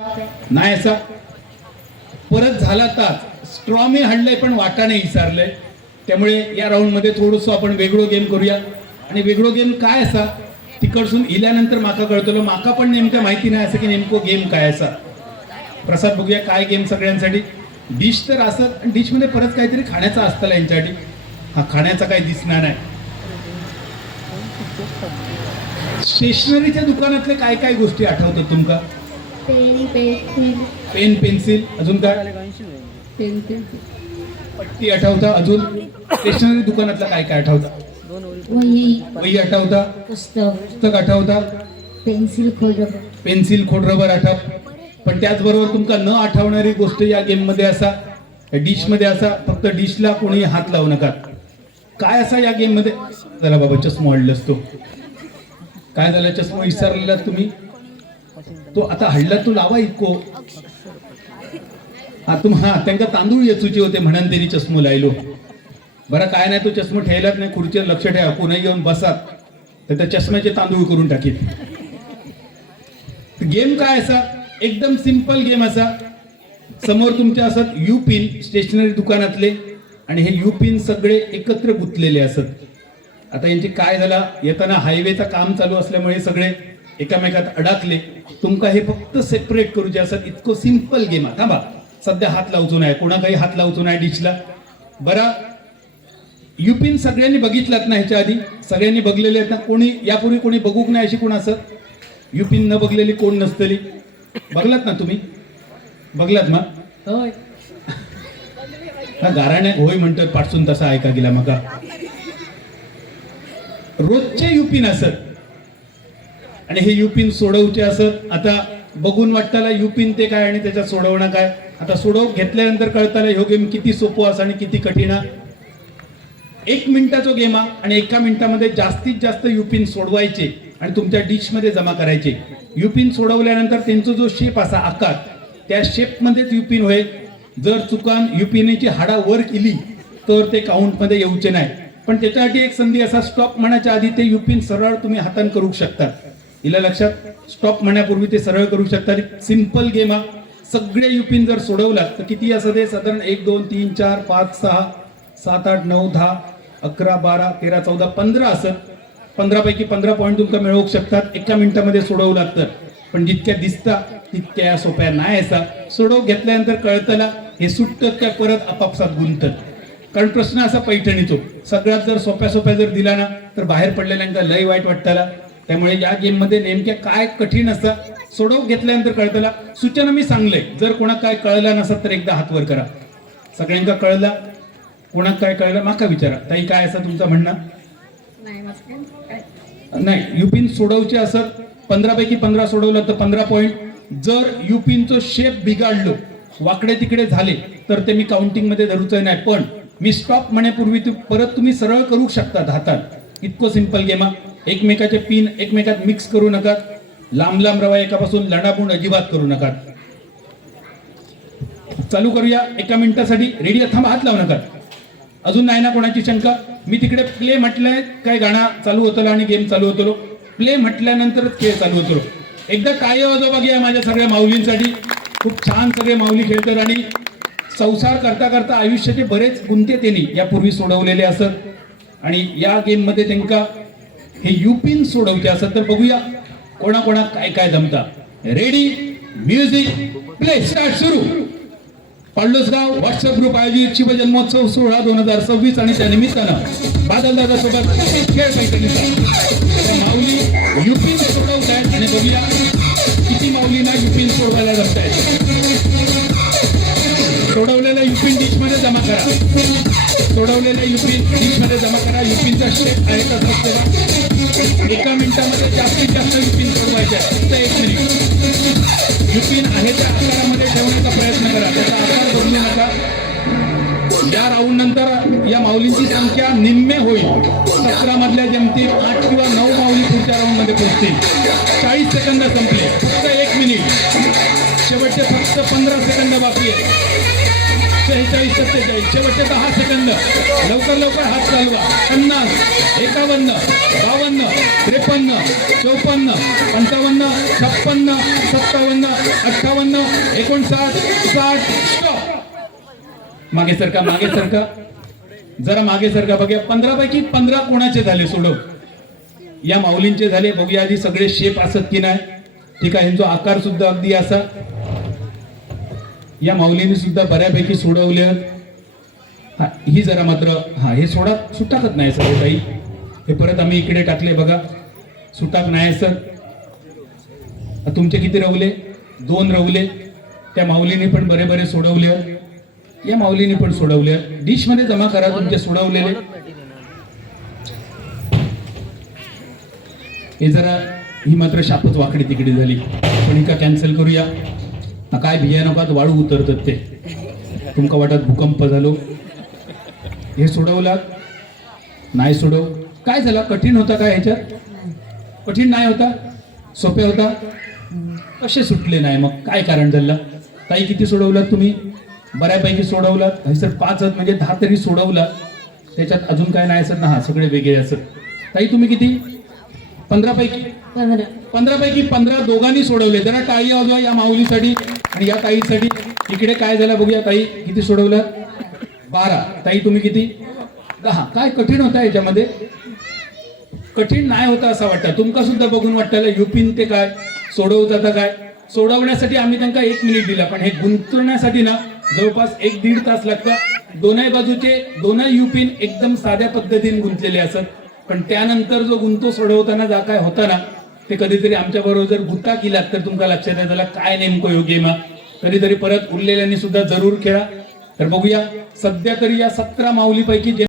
नाही असा परत झाला ताच स्ट्रॉमी हडलंय पण वाटाणे विसरलंय. त्यामुळे या राऊंड मध्ये थोडंसं आपण वेगळो गेम करूया. आणि वेगळो गेम काय असा तिकडसून इल्यानंतर माका कळतलो, माका पण नेमकं माहिती नाही असं की नेमको गेम काय असा. प्रसाद बघूया काय गेम सगळ्यांसाठी. डिश तर असत आणि डिश मध्ये परत काहीतरी खाण्याचा असताना यांच्यासाठी. हा खाण्याचा काही दिसणार नाही. स्टेशनरीच्या दुकानातले काय काय गोष्टी आठवतात तुमका? पेन पेन्सिल अजून काय? पट्टी आठवता? अजून स्टेशनरी दुकानातलं काय काय आठवता? वही आठवता? पुस्तक आठवता? पेन्सिल खोडरबर आठव. पण त्याचबरोबर तुमका न आठवणारी गोष्ट या गेम मध्ये असा, डिश मध्ये असा, फक्त डिशला कोणी हात लावू नका. काय असा या गेम मध्ये? चला बाबा चष्मा हडलंस तो. काय झालं? चष्मा विसरलेला तुम्ही? तो आता हडला तो लावा इतको. हा त्यांना तांदूळ येचूचे होते म्हणून त्यांनी चष्मा लायलो. बरं काय नाही, तो चष्मा ठेवलाच नाही खुर्चीवर. लक्ष ठेवा, कोणाही येऊन बसात तर त्या चष्म्याचे तांदूळ करून टाकीत. गेम काय असा? एकदम सिंपल गेम असा. समोर तुमच्या असत यू पिन स्टेशनरी दुकानातले, आणि हे यू पिन सगळे एकत्र गुंतलेले असत. आता यांची काय झाला, येताना हायवेचा काम चालू असल्यामुळे सगळे एकामेकात अडकले. तुमका हे फक्त सेपरेट करूचे असत. इतकं सिंपल गेम. थांबा, सध्या हात लावचो नाही, कोणा काही हात लावचो नाही डिशला. बरा युपिन सगळ्यांनी बघितलात ना ह्याच्या आधी? सगळ्यांनी बघलेले आहेत ना? कोणी यापूर्वी कोणी बघूक नाही अशी कोण असत? युपिन न बघलेली कोण नसतली? बघलात ना तुम्ही? बघलात ना? होय. गाराणे होय म्हणतात पाठसून तसा ऐका गेला मका. रोजचे युपिन असत आणि हे युपिन सोडवचे असत. आता बघून वाटताला युपिन ते काय आणि त्याच्यात सोडवणं काय. आता सोडव घेतल्यानंतर कळताला ह्यो गेम किती सोपो असा आणि किती कठीण. 1 मिनिटाचा गेम आणि 1 मिनिटामध्ये जास्तीत जास्त युपिन सोडवायचे आणि तुमच्या डिश मध्ये जमा करायचे. युपिन सोडवल्यानंतर त्यांचा जो शेप असा आकार, त्या शेप मध्येच युपिन होय. जर चुकान युपिनची हाडा वर केली तर ते काउंट मध्ये येऊचे नाही. पण त्याच्यासाठी एक संधी असा, स्टॉप म्हणायच्या आधी ते युपिन सरळ तुम्ही हातान करू शकता. इला लक्षात? स्टॉप म्हणण्यापूर्वी ते सरळ करू शकता. सिंपल गेम हा. सगळे युपिन जर सोडवलात तर किती असं ते साधारण 1 2 3 4 5 6 7 8 9 10 11 12 13 14 15 असत. 15 पैकी 15 पॉईंट तुमका मिळवू शकतात 1 मिनिटामध्ये सोडवलात तर. पण जितक्या दिसता तितक्या सोप्या नाही असा. सोडव घेतल्यानंतर कळतला हे सुटत काय परत आपापसात गुंतत. कारण प्रश्न असा पैठणीचो, सगळ्यात जर सोप्या जर दिला ना तर बाहेर पडलेल्यांना लय वाईट वाटताला. त्यामुळे या गेम मध्ये नेमक्या काय कठीण असतं सोडव घेतल्यानंतर कळतला. सूचना मी सांगले, जर कोणा काय कळलं नसत तर एकदा हात वर करा. सगळ्यांका कळला? कोणा काय कळलं माका विचारा. ताई काय असं तुमचं म्हणणं? नाही, युपिन सोडवचे असत. 15 पैकी 15 सोडवलं तर 15 पॉईंट. जर युपिनचं शेप बिघाडलो, वाकडे तिकडे झाले तर ते मी काउंटिंग मध्ये धरूचं नाही. पण मी स्टॉप म्हणण्यापूर्वी परत तुम्ही सरळ करू शकता हातात. इतकं सिंपल गेम. एकमेकाचे पिन एकमेकात मिक्स करू नका. लांब रवा एकापासून लंडाबुंड अजिबात करू नका. चालू करूया 1 मिनिटासाठी. रेडी? थांबा, हात लावू नका. अजून नाही ना कोणाची शंका? मी तिकडे प्ले म्हटलंय काय गाणं चालू होतं आणि गेम चालू होतो. प्ले म्हटल्यानंतरच खेळ चालू होतो. एकदा काय वाजवा बघूया माझ्या सगळ्या माऊलींसाठी. खूप छान सगळे माऊली खेळतात आणि संसार करता करता आयुष्याचे बरेच गुंते त्यांनी यापूर्वी सोडवलेले असत. आणि या गेम मध्ये त्यांना हे युपिन सोडवचे असत. तर बघूया कोणा काय काय जमता. रेडी, म्युझिक, प्ले, स्टार्ट, सुरू. पाडलोसगाव व्हॉट्सअप ग्रुप आयोजित शिवजन्मोत्सव सोहळा 2026 आणि त्या निमित्तानं बादलदादा सोबत खेळ पैठणीचा माऊली युपिन सोडवत आहेत. आणि बघूया किती माऊलींना युपिन सोडवायला जमत आहेत. सोडवलेल्या युपिन डिश मध्ये जमा करा. सोडवलेल्या युपिन डिश मध्ये जमा करा. युपिनचा शेप आहे का असते. 1 मिनिटामध्ये जास्तीत जास्त युपिन सोडवायचे आहे. फक्त 1 मिनिट. युपिन आहे त्या आकारामध्ये ठेवण्याचा प्रयत्न करा. त्याचा आकार बदलू नका. या राऊंड नंतर या माऊलींची संख्या निम्मे होईल. 17 मधल्या जेमतेम 8 किंवा 9 माऊली पुढच्या राऊंड मध्ये पोहोचतील. 40 सेकंद संपले. फक्त 1 मिनिट. शेवटचे फक्त 15 सेकंद बाकी आहे. 43, शेवटचे 10 सेकंद. लवकर लवकर हात चालवा. 50, 51, 52, 53, 54, 55, 56, 57, 58, 59, 60. स्टॉप. मागे सरका, मागे सरका, जरा मागे सरका. बघूया 15 पैकी 15 कोणाचे झाले सोडव. या माऊलींचे झाले. बघूया आधी सगळे शेप असत की नाही. ठीक आहे, यांचा आकार सुद्धा अगदी असा. या माऊलींनी सुद्धा बऱ्यापैकी सोडवले. हा, ही जरा मात्र हा हे सुटाकत नाही सर ताई. हे परत आम्ही इकडे टाकले बघा, सुटाक नाही सर. तुमचे किती रवले? 2 रवले. त्या माऊलीने पण बरे सोडवले. या माऊलीने पण सोडवले. डिश मध्ये जमा करा तुमचे सोडवलेले. हे जरा ही मात्र शापच वाकडी तिकडे झाली. पण ही का कॅन्सल करूया. काय भयानकात वाळू उतरतात ते. तुमका वाटत भूकंप झालो. हे सोडवलात नाही सोडव. काय झाला? कठीण होता का ह्याच्यात? कठीण नाही होता, सोपे होता. कसे सुटले नाही मग? काय कारण झालं? ताई किती सोडवलात तुम्ही? बऱ्यापैकी सोडवलात. सर 5 म्हणजे 10 तरी सोडवलात. त्याच्यात अजून काय नाही असत ना? हा, सगळे वेगळे असत. ताई तुम्ही किती? 15 पैकी 15 दोघांनी सोडवले. जरा टाळी वाजवा या माऊलीसाठी आणि या ताईसाठी. इकडे काय झालं बघूया. ताई किती सोडवलं? 12. ताई तुम्ही किती? 10. काय कठीण होता याच्यामध्ये? कठीण नाही होता असं वाटतं. तुमका सुद्धा बघून वाटतं युपिन ते काय सोडवतात काय? सोडवण्यासाठी आम्ही त्यांना 1 मिनिट दिला, पण हे गुंतवण्यासाठी ना जवळपास 1-1.5 तास लागतात. दोन्ही बाजूचे दोन्ही युपिन एकदम साध्या पद्धतीने गुंतलेले असत. पण त्यानंतर जो गुंतो सोडवताना जा काय होता ना, ते कधीतरी आमच्या बरोबर जर गुत्ता केलात तर तुमका लक्षात येतं काय नेमकं योग्य मा. कधीतरी परत उरलेल्यांनी सुद्धा जरूर खेळा. तर बघूया सध्या तरी या 17 माऊलीपैकी